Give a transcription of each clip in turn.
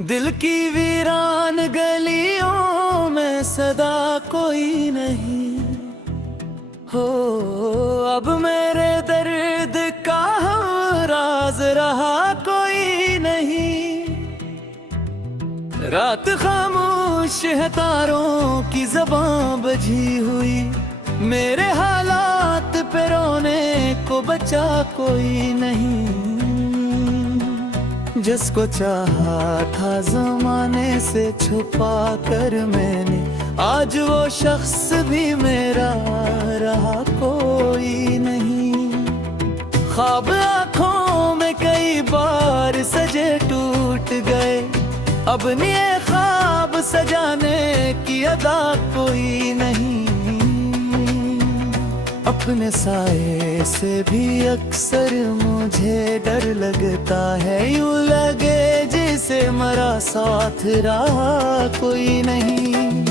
दिल की वीरान गलियों में सदा कोई नहीं हो। अब मेरे दर्द का राज रहा कोई नहीं। रात खामोश है, तारों की ज़बां बजी हुई। मेरे हालात पे रोने को बचा कोई नहीं। जिसको चाहा था ज़माने से छुपा कर मैंने, आज वो शख्स भी मेरा रहा कोई नहीं। ख्वाब आँखों में कई बार सजे टूट गए, अब ये ख्वाब सजाने की अदा कोई नहीं। अपने साए से भी अक्सर मुझे डर लगता है, यूं लगे जिसे मरा साथ रहा कोई नहीं।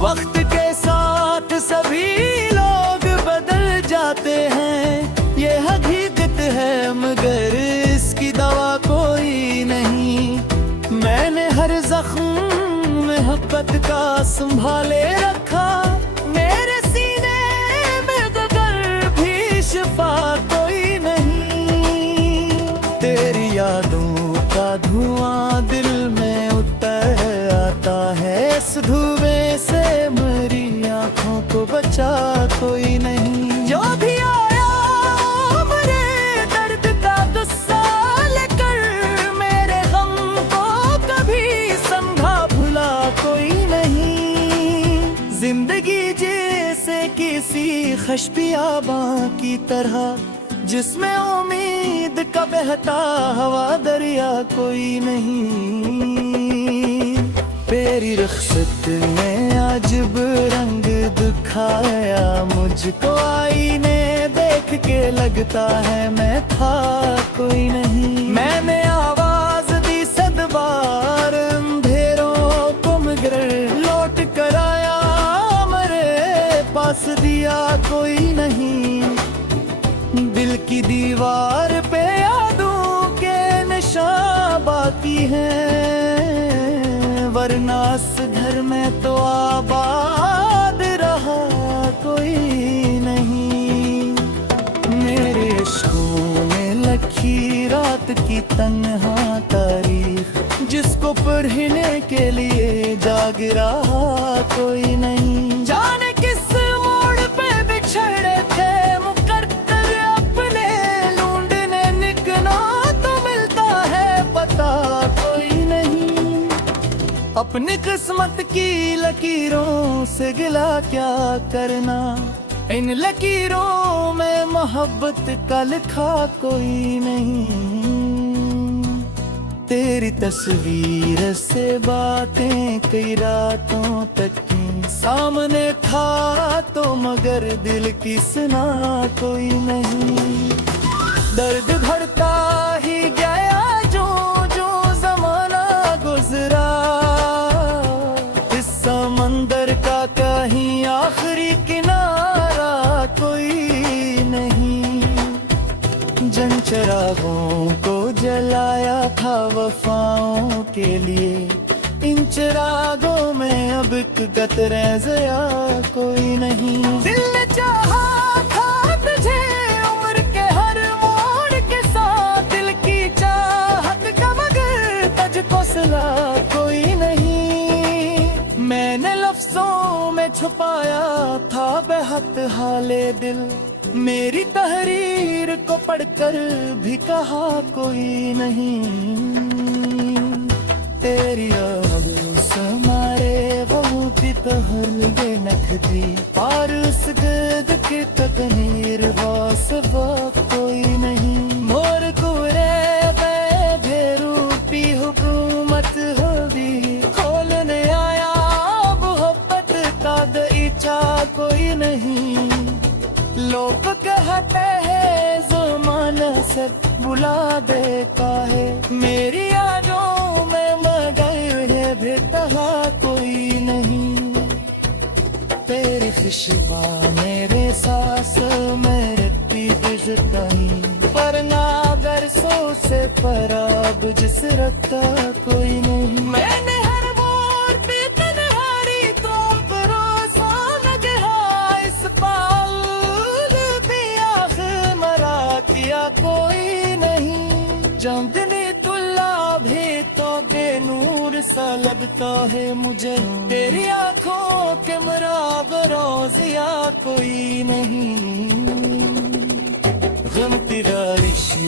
वक्त के साथ सभी लोग बदल जाते हैं, ये हकीकत है मगर इसकी दवा कोई नहीं। मैंने हर जख्म मोहब्बत का संभाले रखा, मेरे सीने में गगर भी शिफा कोई नहीं। तेरी यादों का धुआं दिल में उतर आता है, इस धुएं से मेरी आँखों को बचा कोई नहीं। जो भी आया मेरे दर्द का गुस्सा लेकर, मेरे गम को कभी समझा भुला कोई नहीं। जिंदगी जैसे किसी खुशबियाबां की तरह, जिसमें उम्मीद का बहता हवा दरिया कोई नहीं। तेरी रुखसत ने अजब रंग दिखाया मुझको, आईने देख के लगता है मैं था कोई नहीं। मैंने आवाज दी सद बार अंधेरों को मगर लौट कर आया मेरे पास दिया कोई नहीं। दिल की दीवार पे यादों के निशान बाकी हैं, वरना इस घर में तो आबाद रहा कोई नहीं। मेरे इश्कों में लखी रात की तन्हा तारीख, जिसको पढ़ने के लिए जाग रहा कोई नहीं। जाने किस मोड़ पे बिछड़े थे मुकद्दर अपने, ढूंढने निकला तो मिलता है पता कोई नहीं। अपनी किस्मत की लकीरों से गिला क्या करना, इन लकीरों में मोहब्बत का लिखा कोई नहीं। तेरी तस्वीर से बातें कई रातों तक की, सामने था तो मगर दिल की सुना कोई नहीं। दर्द बढ़ता ही गया जो जो जमाना गुजरा, इस समंदर का कहीं आखिरी किनारा कोई नहीं। जन चिरागों को जलाया था वफाओं के लिए, इन चिरागों में अब एक कतरे ज़या कोई नहीं। दिल ने चाहा था तुझे उम्र के हर मोड़ के साथ, दिल की चाहत का मगर तुझको सिला कोई नहीं। मैंने लफ्जों में छुपाया था बेहद हाले दिल, मेरी तहरीर को पढ़कर भी कहा कोई नहीं। तेरी आवाज़ समारे वो भी तहर गे नखदी, और उस गद के तकनीर वास वक्त कोई नहीं। मोर कुरे बेरूपी हुकूमत होगी, खोलने आया मोहब्बत का दईचा कोई नहीं। लोग कहते हैं ज़माना सब बुला देता है, मेरी यादों में मगर है बेतहा कोई नहीं। तेरी खुशबू मेरे सांस में रहती कहीं, पर ना बरसों से परा अब जिस रखता कोई नहीं। मैंने हर मोड़ पे तन्हारी तो भरोसा न गया, इस पाल भी आखिर मरा किया कोई नहीं। चांदनी तुल्ला भी तो बेनूर सा लगता है मुझे, तेरी आंखों के बरोजिया कोई नहीं। गम तेरा इश्क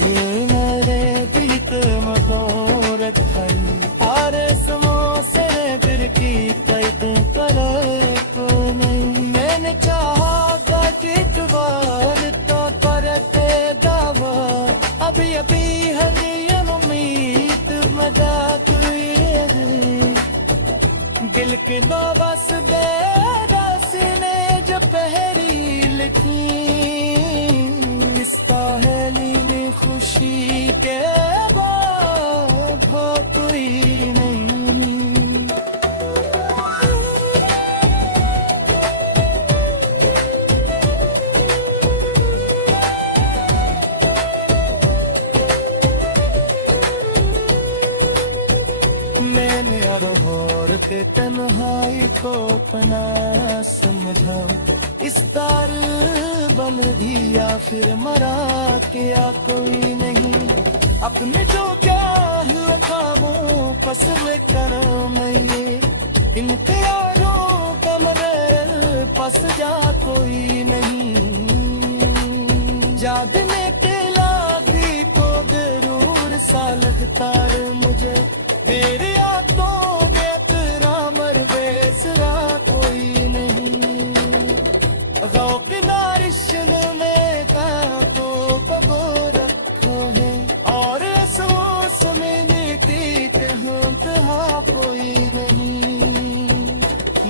मेरे बीत मदौरत है, आरे समोसे फिर की पैद करे को नहीं। मैंने चाहा कि तुम्हारे तो करते दावा, अभी अभी हरियन उम्मीद मजाक दिल के नवास बेरासी ने जो पहरी लिखी, इस पहेली में खुशी के बाद हो कोई नहीं। मैंने अरहोर के तन्हाई को अपना समझा, इस तार बन दिया फिर मरा किया कोई नहीं। अपने जो क्या ख्वाबों पसंद कर मैं ये, इन प्यारों का मगर पस जा कोई नहीं। जादने के लागी तो जरूर सा लगता मुझे, तेरे हाथों में तेरा मर बेसरा कोई नहीं। गौक नारिशन में तो बबो रखो है, और सोच में नीति कोई नहीं।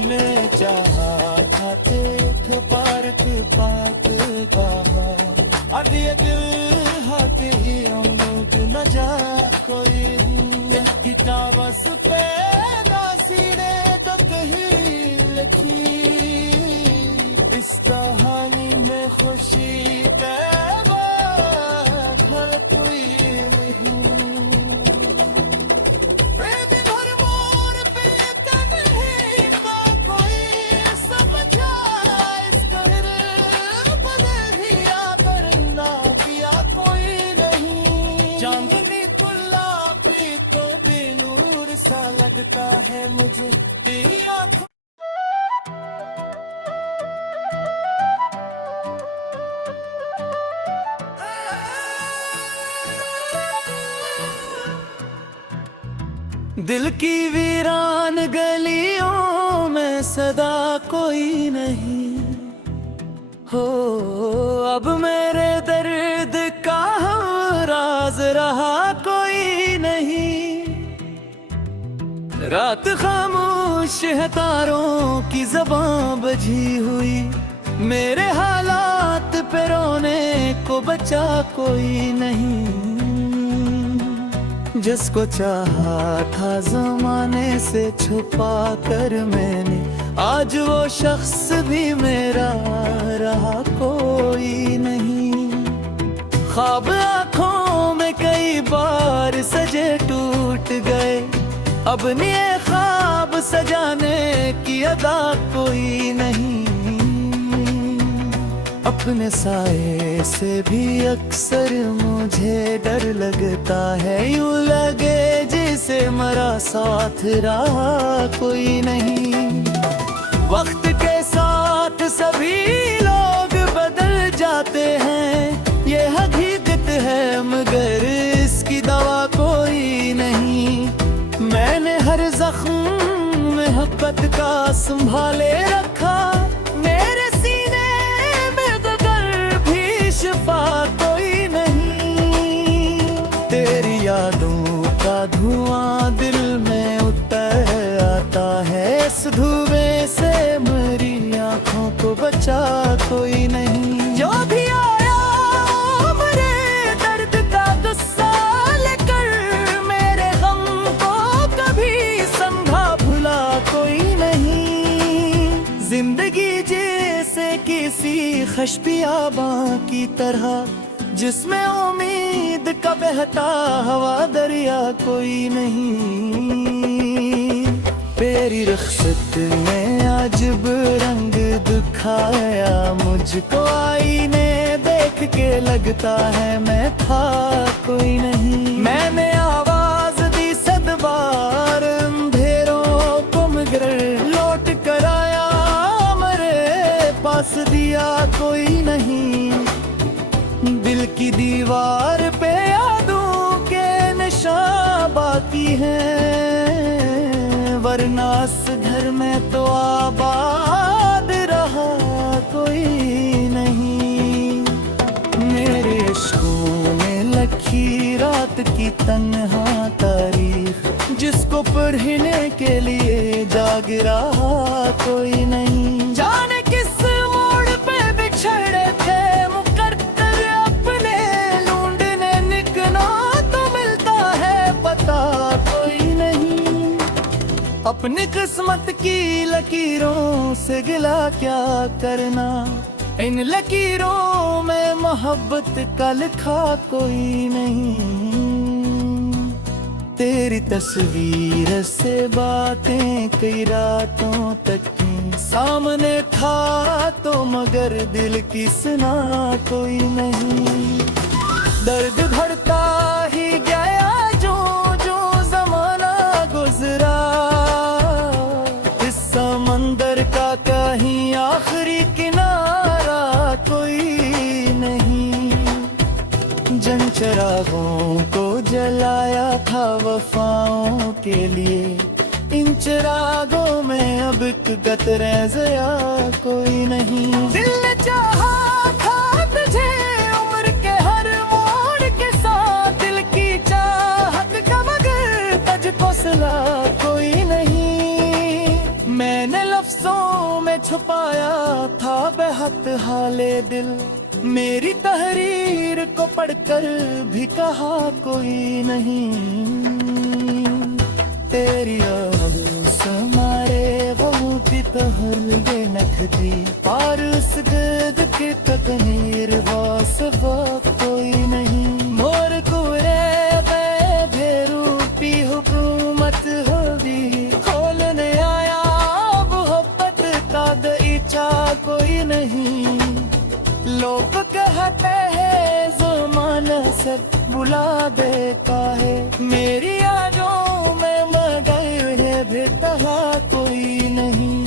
मैं चाहा था तेथ पार्थ पाक बाबा, अब ये दिल हाथ ही अमूक न जा कोई। किताबस पे दासी ने तो कहीं लिखी, इस कहानी में खुशी तैबा हर कोई नहीं। प्रेम भर मोर पे तन्ही तो कोई समझा, इस कहर बदहिया करना किया कोई नहीं। चांदनी तुल्ला भी तो बेनूर सा लगता है मुझे, तेरी आँखों दिल की वीरान गलियों में सदा कोई नहीं हो। अब मेरे दर्द का राज रहा कोई नहीं। रात खामोश है तारों की ज़बां बजी हुई, मेरे हालात पे रोने को बचा कोई नहीं। जिसको चाहा था ज़माने से छुपा कर मैंने, आज वो शख्स भी मेरा रहा कोई नहीं। ख्वाब आँखों में कई बार सजे टूट गए, अब ये ख्वाब सजाने की अदा कोई नहीं। अपने साए से भी अक्सर मुझे डर लगता है, यूं लगे जिसे मरा साथ रहा कोई नहीं। वक्त के साथ सभी लोग बदल जाते हैं, ये हकीकत है मगर इसकी दवा कोई नहीं। मैंने हर जख्म में मोहब्बत का संभाले रखा, मेरे सीने में गगर भी शिफा कोई नहीं। तेरी यादों का धुआं दिल में उतर आता है, इस धुएं से मेरी आँखों को बचा कोई नहीं। जो भी आया मेरे दर्द का गुस्सा लेकर, मेरे गम को कभी समझा भुला कोई नहीं। जिंदगी जैसे किसी खुशबियाबां की तरह जिसमें उम्मीद का बहता हवा दरिया कोई नहीं। तेरी रुखसत ने अजब रंग दिखाया मुझको, आईने देख के लगता है मैं था कोई नहीं। मैंने आवाज दी सदबार अंधेरों को मगर लौट कर आया मेरे पास दिया कोई नहीं। दिल की दीवार पे यादों के निशान बाकी हैं, वरना इस घर में तो आबाद रहा कोई नहीं। मेरे इश्कों में लखी रात की तन्हा तारीख, जिसको पढ़ने के लिए जाग रहा कोई नहीं। जाने किस मोड़ पे बिछड़े थे मुकद्दर अपने, ढूंढने निकला तो मिलता है पता कोई नहीं। अपनी किस्मत की लकीरों से गिला क्या करना, इन लकीरों में मोहब्बत का लिखा कोई नहीं। तेरी तस्वीर से बातें कई रातों तक की, सामने था तो मगर दिल की सुना कोई नहीं। दर्द बढ़ता ही गया जो जो जमाना गुजरा, इस समंदर का कहीं आखिरी किनारा कोई नहीं। जन चिरागों को जलाया था वफाओं के लिए, इन चिरागों में अब एक कतरे ज़या कोई नहीं। दिल ने चाहा था तुझे उम्र के हर मोड़ के साथ, दिल की चाहत का मगर तुझको सिला कोई नहीं। मैंने लफ्जों में छुपाया था बेहद हाले दिल, मेरी तहरीर को पढ़कर भी कहा कोई नहीं। तेरी आवाज़ समारे वो भी पहले नखदी, और उस गिर्द के तकनीर वास कोई नहीं। मोर कुरे बेरूपी हुकूमत होगी, खोलने आया मोहब्बत का दईचा कोई नहीं। लोग कहते हैं ज़माना सब बुला देता है, मेरी यादों में मगर है बेतहा कोई नहीं।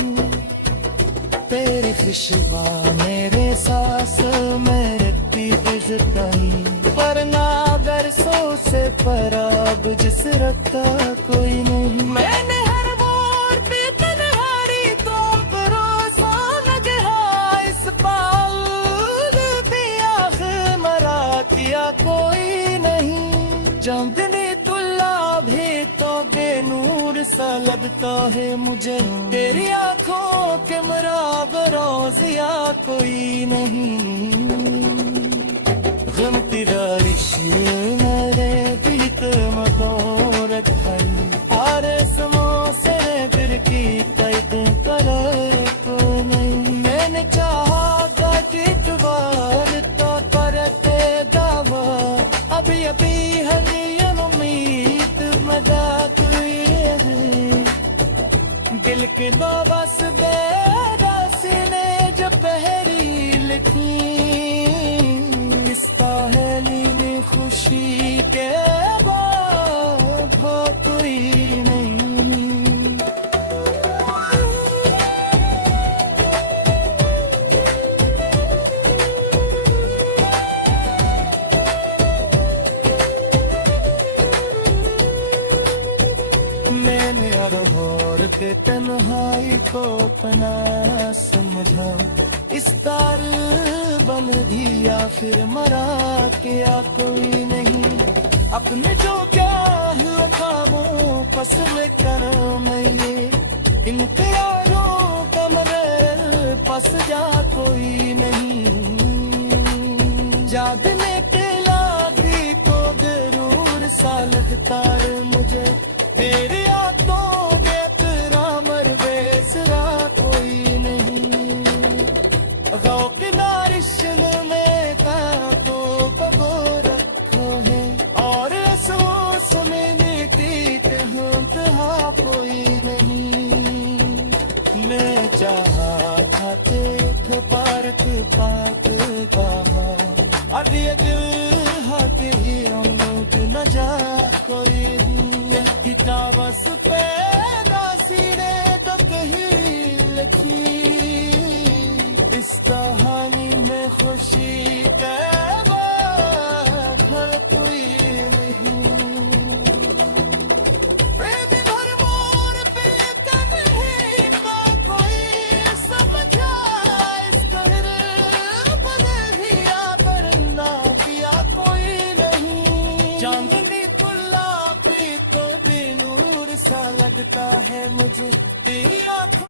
तेरी खुशबू मेरे सांस में रखती इज़्ज़ताई, वरना बरसों से पराब जिस रखता कोई नहीं। मैंने हर मोड़ पे तन्हाई तो भरोसा न गया, इस पाल किया कोई नहीं। चांदनी तुल्ला भी तो बेनूर सा लगता है मुझे, तेरी आंखों के बरोजिया कोई नहीं। गम तेरा इश्क मेरे दिल को मदोरत है, और समोसे फिर की कैद करे कोई नहीं। मैंने चाहा कि दोबारा तो करते दावा, अभी अभी हलियन उम्मीद मजा कोई है। दिल के दो बस बेरासी ने जो पहरी लिखी, इस पहली में खुशी के बाद हो कोई नहीं। मैंने अरहोर के तन्हाई को अपना समझा, इस तार बन दिया फिर मरा क्या कोई नहीं। अपने जो क्या ख्वाबों पसंद करो मैंने, इन प्यारों का मगर फंस जा कोई नहीं। जादने के लागी तो जरूर सा लगता मुझे, तेरे हाथों के तेरा मर बेसरा कोई नहीं। गौ की नारिश में का तो ने चाहा था देख पार्क पाक कहा अब ये दिल हाथ ही उम्मीद न जा कोई किताबस पैदा सीने तो कहीं लिखी इस कहानी में खुशी तैबा भर कोई नहीं प्रेमी भरमौर पे तन्ही का कोई समझा इस कहर बदहिया करना किया कोई नहीं चांदनी गुलाबी तो बेनूर सा लगता है मुझे तेरी आँखों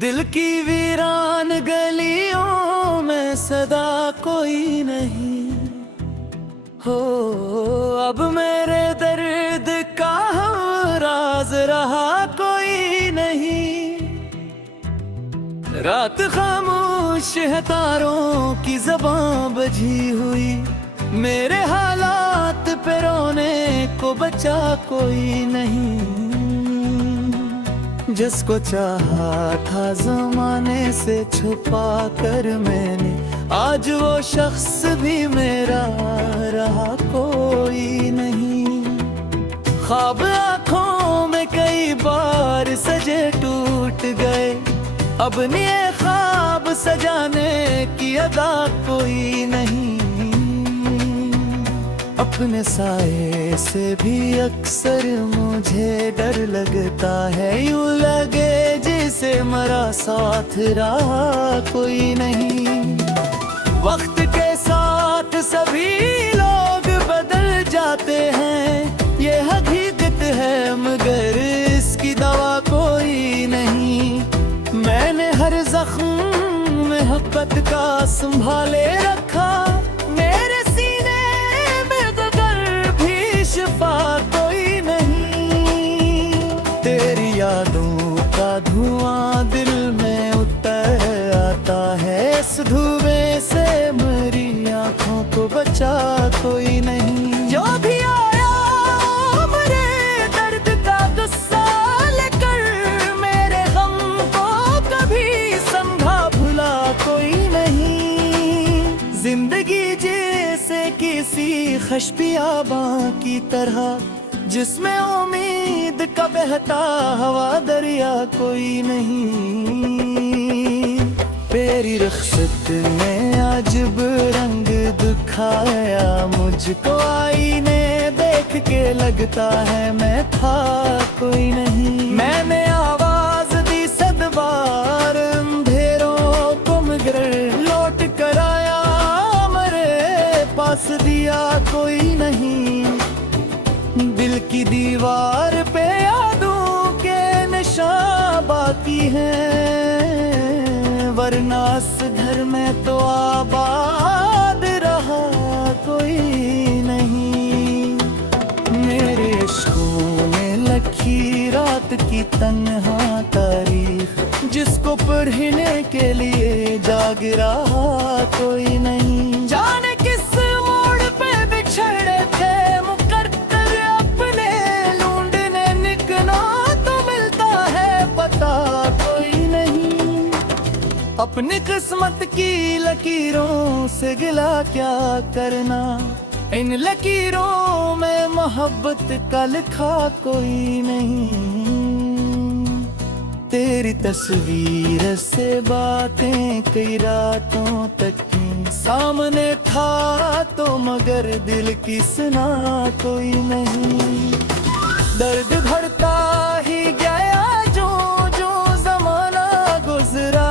दिल की वीरान गलियों में सदा कोई नहीं हो अब मेरे दर्द का राज रहा कोई नहीं रात खामोश है तारों की ज़बां बजी हुई मेरे हालात पे रोने को बचा कोई नहीं जिसको चाहा था ज़माने से छुपा कर मैंने आज वो शख्स भी मेरा रहा कोई नहीं ख्वाब आँखों में कई बार सजे टूट गए अब ये ख्वाब सजाने की अदा कोई नहीं अपने साए से भी अक्सर मुझे डर लगता है यूं लगे जिसे मरा साथ रहा कोई नहीं वक्त के साथ सभी लोग बदल जाते हैं ये हकीकत है मगर इसकी दवा कोई नहीं मैंने हर जख्म में मोहब्बत का संभाले रखा मेरे सीने में गदर भी शिफा कोई नहीं तेरी यादों का धुआं दिल में उतर आता है इस धुएं से मेरी आँखों को बचा कोई नहीं जो भी आया मेरे दर्द का गुस्सा लेकर मेरे गम को कभी समझा भुला कोई नहीं जिंदगी जैसे किसी खशबियाबां की तरह जिसमें उम्मीद का बहता हवा दरिया कोई नहीं तेरी रुखसत ने अजब रंग दिखाया मुझको आईने देख के लगता है मैं था कोई नहीं मैंने आवाज दी सदबार अंधेरों को मगर लौट कर आया मेरे पास दिया कोई नहीं दिल की दीवार पे यादों के निशान बाकी हैं वरना इस घर में तो आबाद रहा कोई नहीं मेरे इश्कों में लखी रात की तन्हा तारीख जिसको पढ़ने के लिए जाग रहा कोई नहीं जाने किस मोड़ पे बिछड़े थे मुकद्दर अपने ढूंढने निकला तो मिलता है पता कोई नहीं अपनी किस्मत की लकीरों से गिला क्या करना इन लकीरों में मोहब्बत का लिखा कोई नहीं तेरी तस्वीर से बातें कई रातों तक की सामने था तो मगर दिल की सुना कोई नहीं दर्द भरता ही गया जो जो जमाना गुजरा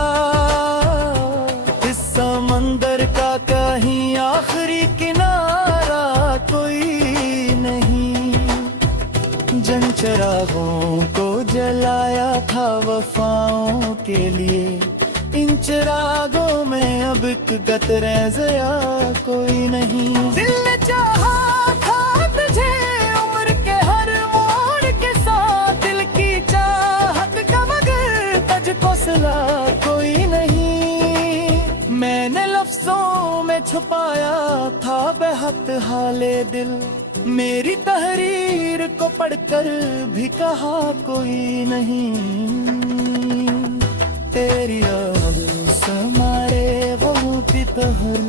इस समंदर का कहीं आखिरी किनारा कोई नहीं जन चिरागों को जलाया था वफाओं के लिए इन चिरागों में अब एक गतरें ज़या कोई नहीं दिल ने चाहा था तुझे उम्र के हर मोड़ के साथ दिल की चाहत का मगर तुझको सिला कोई नहीं मैंने लफ्ज़ लफ्जों में छुपाया था बेहद हाले दिल। मेरी तहरीर को पढ़कर भी कहा कोई नहीं, तेरी समारे वो भी तहर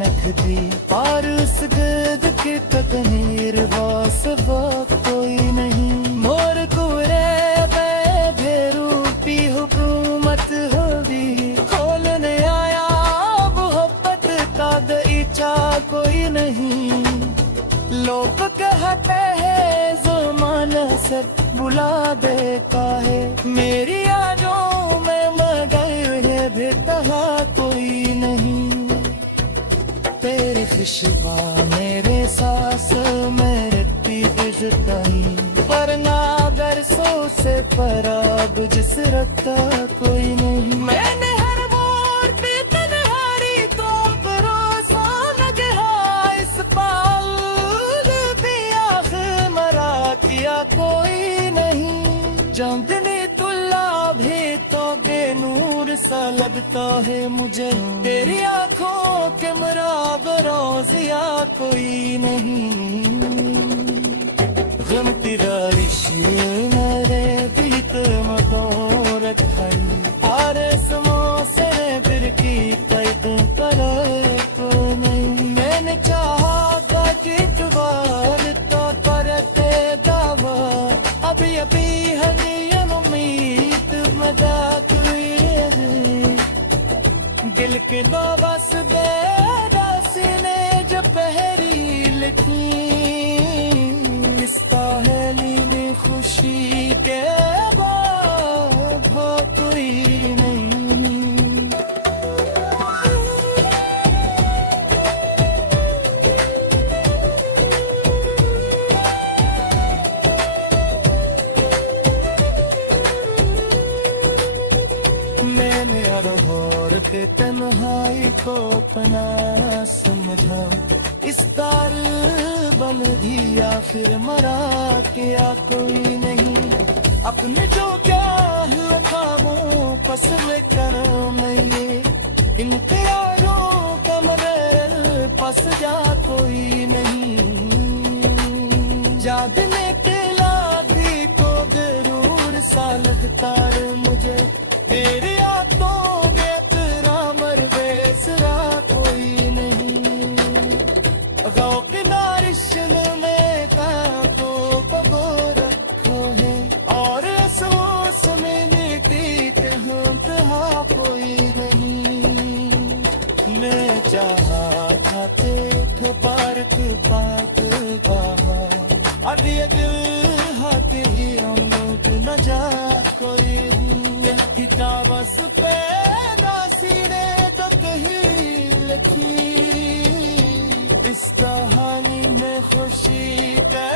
नखदी और उस गद के तकनीर वास कोई नहीं। मोर कुरे बेरूपी हुकूमत होगी, खोलने आया मोहब्बत का दईचा कोई नहीं। लोग कहते हैं ज़माना सब बुला देता है, मेरी यादों में मगर है बेतहा कोई नहीं। तेरी खुशबू मेरे सांस में रहती गुजरती, वरना बरसों से पराग जिस रखता कोई नहीं। मैंने हर मोड़ पे तन्हारी तो भरोसा न गया, इस पाल भी आखिर मरा किया कोई नहीं। चांदनी तुल्ला भी तो बेनूर सा लगता है मुझे, तेरी आंखों के बरोजिया कोई नहीं। गम तेरा इश्क़ मेरे बीत मदोरत खड़ी, और समोसे फिर की कैद करे को नहीं। मैंने चाहा कि तुम्हार तो करते दावा, अभी अभी हरी उम्मीद मजाक हुई है। दिल के बाबस बेदासी ने जो पहरी लिखी, इस पहेली में खुशी के बाद हो कोई नहीं। मैंने अरहोर के तन्हाई को अपना समझा, इस तार बन दिया फिर मरा किया कोई नहीं। अपने जो क्या हुआ ख्वाबों पसंद करो मैं ये, इन प्यारों का मगर पस जा कोई नहीं। जागने के लाभी तो जरूर सा लगता है मुझे, तेरे हाथों में तेरा मर बेसरा कोई नहीं। गौक नारिशल में तो बबो रखो है, और सोच में नीति के हाँ कोई नहीं। मैं चाहा था तेठ पार्क पाक गाहा, अब ये दिल हाथ ही अमूद न जा कोई। किताबस पे दासी ने तो कहीं लिखी, इस कहानी में खुशी के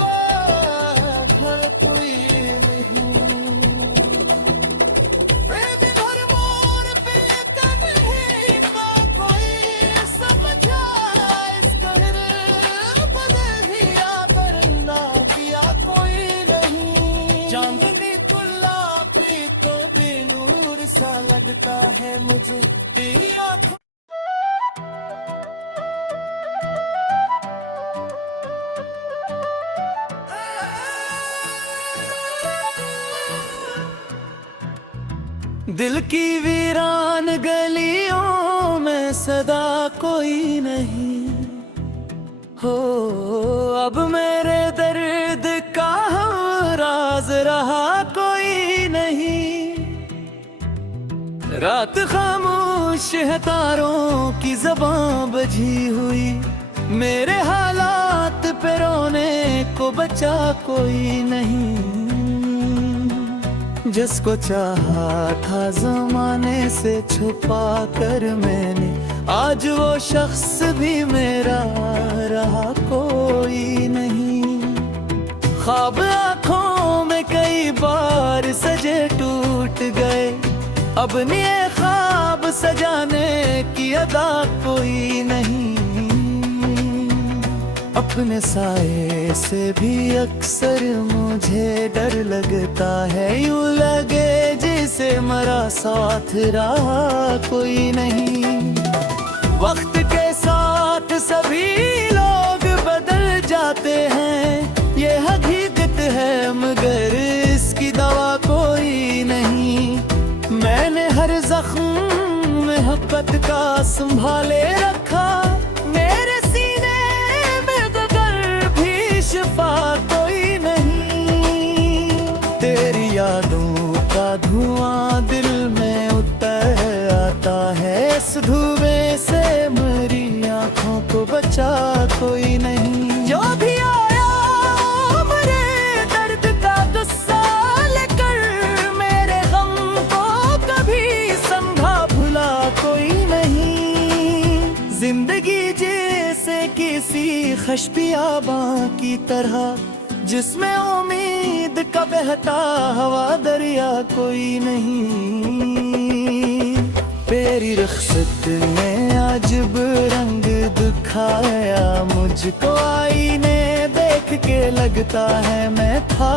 बाद हर कोई नहीं। प्रेम भर मोर पे तन्हाई का कोई समझा, इस कहर बदलिया करना किया कोई नहीं। चांदनी तुल्ला भी तो बेनूर सा लगता है मुझे, तेरी आँखों दिल की वीरान गलियों में सदा कोई नहीं हो। अब मेरे दर्द का राज रहा कोई नहीं। रात खामोश है तारों की ज़बां बजी हुई, मेरे हालात पे रोने को बचा कोई नहीं। जिसको चाहा था ज़माने से छुपा कर मैंने, आज वो शख्स भी मेरा रहा कोई नहीं। ख्वाब आँखों में कई बार सजे टूट गए, अब नए ख्वाब सजाने की अदा कोई नहीं। अपने साए से भी अक्सर मुझे डर लगता है, यूं लगे जिसे मरा साथ रहा कोई नहीं। वक्त के साथ सभी लोग बदल जाते हैं, ये हकीकत है मगर इसकी दवा कोई नहीं। मैंने हर जख्म मोहब्बत का संभाले रखा, मेरे सीने में मगर भी शिफा कोई नहीं। तेरी यादों का धुआं दिल में उतर आता है, इस धुएं से मेरी आंखों को बचा कोई नहीं। जो भी आया मेरे दर्द का गुस्सा लेकर, मेरे गम को कभी समझा भुला कोई नहीं। जिंदगी जैसे किसी खुशबियाबां की तरह, जिसमें उम्मीद का बहता हवा दरिया कोई नहीं। तेरी रुखसत ने अजब रंग दिखाया मुझको, आईने देख के लगता है मैं था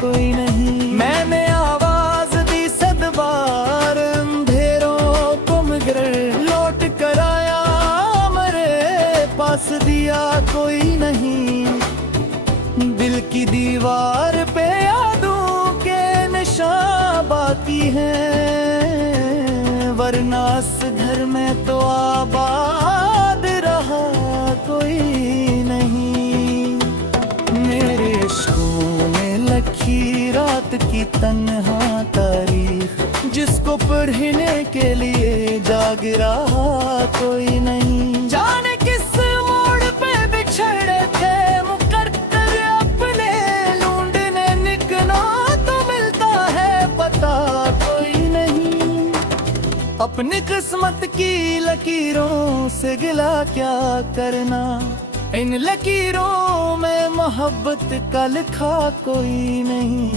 कोई नहीं। मैंने आवाज दी सद बार अंधेरों को मगर लौट कर आया मेरे पास दिया कोई नहीं। दिल की दीवार पे यादों के निशान बाकी हैं, वरना इस घर में तो आबाद रहा कोई नहीं। मेरे इश्कों में लखी रात की तन्हा तारीख, जिसको पढ़ने के लिए जाग रहा कोई नहीं। जाने किस मोड़ पे बिछड़े थे मुकद्दर अपने, ढूंढने निकला तो मिलता है पता कोई नहीं। अपनी किस्मत की लकीरों से गिला क्या करना, इन लकीरों में मोहब्बत का लिखा कोई नहीं।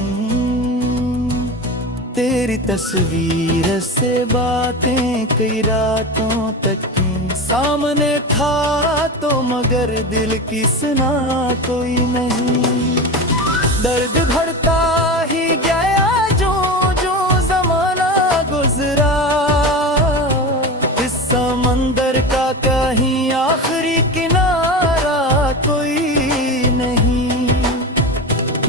तेरी तस्वीर से बातें कई रातों तक की, सामने था तो मगर दिल की सुना कोई नहीं। दर्द बढ़ता ही गया जो जो जमाना गुजरा, इस समंदर का कहीं आखिरी किनारा कोई नहीं।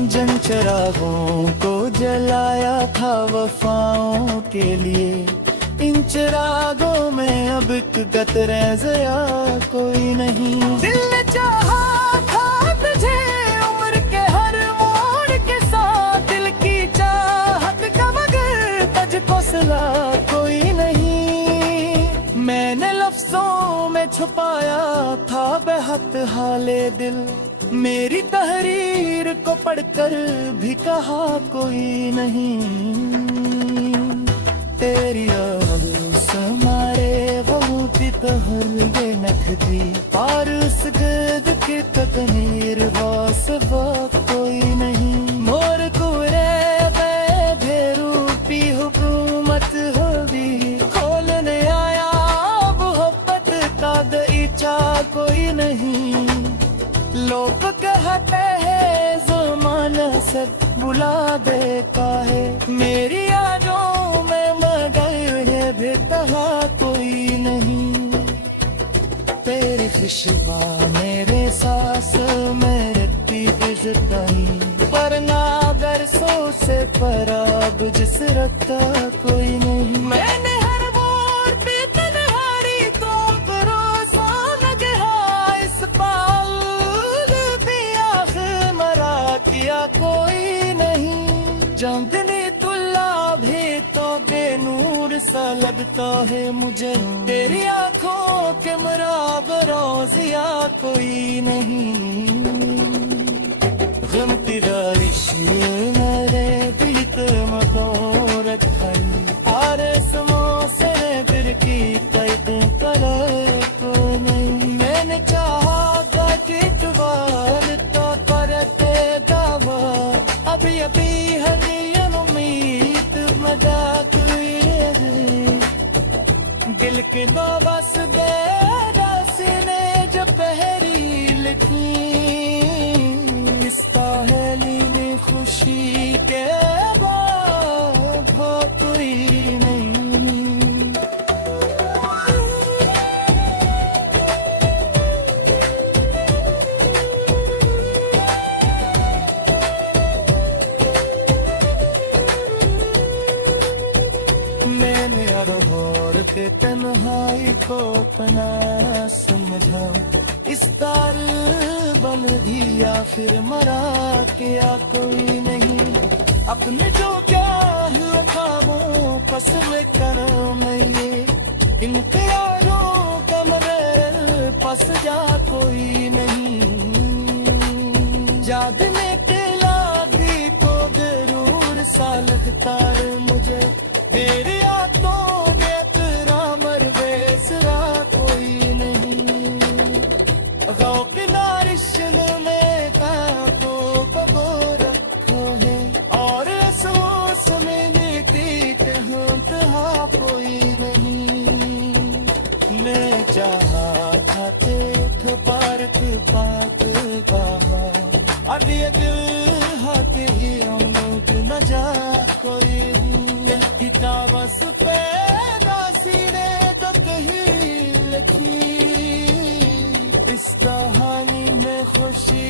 जन चिरागों को जलाया था वफाओं के लिए, इन चिरागों में अब एक कतरे ज़या कोई नहीं। दिल ने चाहा था तुझे उम्र के हर मोड़ के साथ, दिल की चाहत का मगर तुझको सिला कोई नहीं। मैंने लफ्जों में छुपाया था बेहद हाले दिल, मेरी तहरीर को पढ़कर भी कहा कोई नहीं। तेरी समारे बहु की तहर नखदी, और उस गद के तकनीर वास कोई नहीं। मोर कुरे बैठे रूपी हुकूमत होगी, खोलने आया मोहब्बत का दईचा कोई नहीं। लोग कहते हैं ज़माना सब बुला देता है, मेरी यादों में मगर है बेतहा कोई नहीं। तेरी खुशबू मेरे सांस में रखती इज़्ज़ताई, पर ना दरसों से पराग जिस रखता कोई नहीं। मैंने हर मोड़ पे तन्हारी तो भरोसा न गया, इस पाल किया कोई नहीं। चांदनी तुल्ला भी तो बेनूर सा लगता है मुझे, तेरी आंखों के मुराबरों जिया कोई नहीं। गम तेरा इश्क मेरे भीतर मदौरत खड़ी, और समोसे फिर की कैद करे कोई नहीं। मैंने चाहा था कि तुम्हारे तो करते दावा, अभी अभी हरियन उम्मीद मजाक दिल के दो बस दे रास्ते जो पहरी लिखी, इस पहेली में खुशी के बाद कोई नहीं। तन्हाई को अपना समझा, इस तार बन दिया फिर मरा क्या कोई नहीं। अपने जो क्या है ख्वाबों पसंद करम ये, इन प्यारों का मगर पस जा कोई नहीं। जागने के लागी को जरूर सा लगता है मुझे, तेरे हाथों में तेरा मर बेसरा कोई नहीं। गौक नारिशन में काको बबो रखो है, और सोच में नीति हाँ कोई नहीं। मैं चाहा था देख पार्क पाक बाहा, अब ये दिल हाथ ही अमूद न जा कोई। किताबस पैदा सीने तो कहीं लिखी, इस कहानी में खुशी